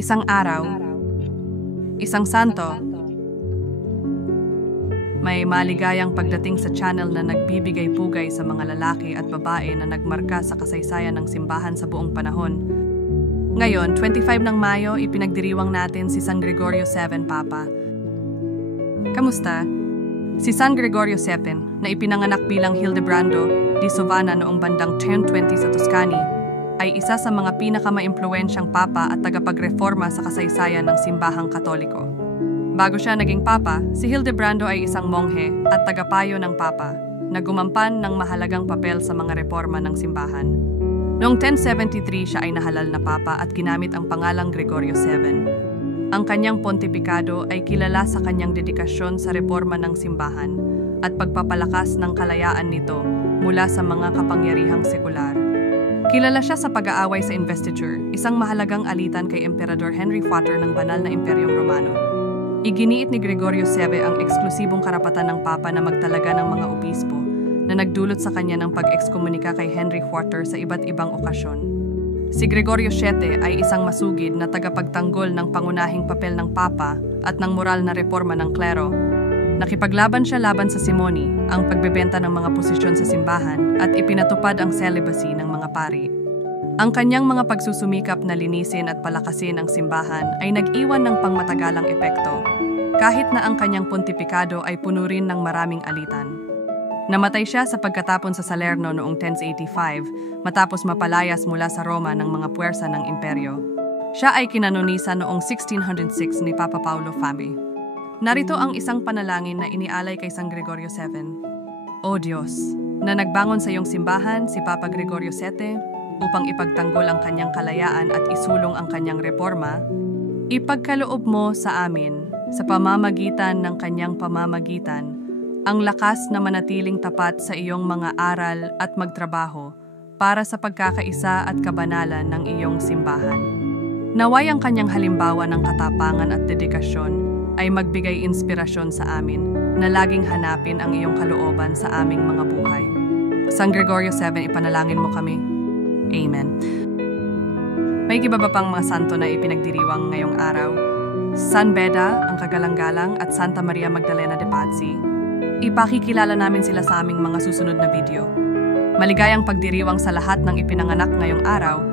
Isang araw, isang santo, may maligayang pagdating sa channel na nagbibigay pugay sa mga lalaki at babae na nagmarka sa kasaysayan ng simbahan sa buong panahon. Ngayon, 25 ng Mayo, ipinagdiriwang natin si San Gregorio VII Papa. Kamusta? Si San Gregorio VII, na ipinanganak bilang Hildebrando di Sovana noong bandang 1020 sa Tuscany, ay isa sa mga pinakamaimpluwensyang papa at tagapagreforma sa kasaysayan ng simbahang Katoliko. Bago siya naging papa, si Hildebrando ay isang monghe at tagapayo ng papa na gumampan ng mahalagang papel sa mga reforma ng simbahan. Noong 1073 siya ay nahalal na papa at ginamit ang pangalang Gregorio VII. Ang kanyang pontifikado ay kilala sa kanyang dedikasyon sa reforma ng simbahan at pagpapalakas ng kalayaan nito mula sa mga kapangyarihang sekular. Kilala siya sa pag-aaway sa investiture, isang mahalagang alitan kay Emperador Henry IV ng Banal na Imperyong Romano. Iginiit ni Gregorio VII ang eksklusibong karapatan ng Papa na magtalaga ng mga obispo na nagdulot sa kanya ng pag-ekskomunika kay Henry IV sa iba't ibang okasyon. Si Gregorio VII ay isang masugid na tagapagtanggol ng pangunahing papel ng Papa at ng moral na reforma ng klero. Nakipaglaban siya laban sa simony, ang pagbebenta ng mga posisyon sa simbahan at ipinatupad ang celibacy ng mga pari. Ang kanyang mga pagsusumikap na linisin at palakasin ang simbahan ay nag-iwan ng pangmatagalang epekto, kahit na ang kanyang pontipikado ay puno rin ng maraming alitan. Namatay siya sa pagkatapon sa Salerno noong 1085 matapos mapalayas mula sa Roma ng mga puwersa ng imperyo. Siya ay kinanonisa noong 1606 ni Papa Paulo Fabi. Narito ang isang panalangin na inialay kay San Gregorio VII. O Diyos, na nagbangon sa iyong simbahan si Papa Gregorio VII upang ipagtanggol ang kanyang kalayaan at isulong ang kanyang reforma, ipagkaloob mo sa amin, sa pamamagitan ng kanyang pamamagitan, ang lakas na manatiling tapat sa iyong mga aral at magtrabaho para sa pagkakaisa at kabanalan ng iyong simbahan. Naway ang kanyang halimbawa ng katapangan at dedikasyon ay magbigay inspirasyon sa amin na laging hanapin ang iyong kalooban sa aming mga buhay. San Gregorio VII, ipanalangin mo kami. Amen. May iba ba pang mga santo na ipinagdiriwang ngayong araw? San Beda, ang kagalang-galang, at Santa Maria Magdalena de Pazzi. Ipakikilala namin sila sa aming mga susunod na video. Maligayang pagdiriwang sa lahat ng ipinanganak ngayong araw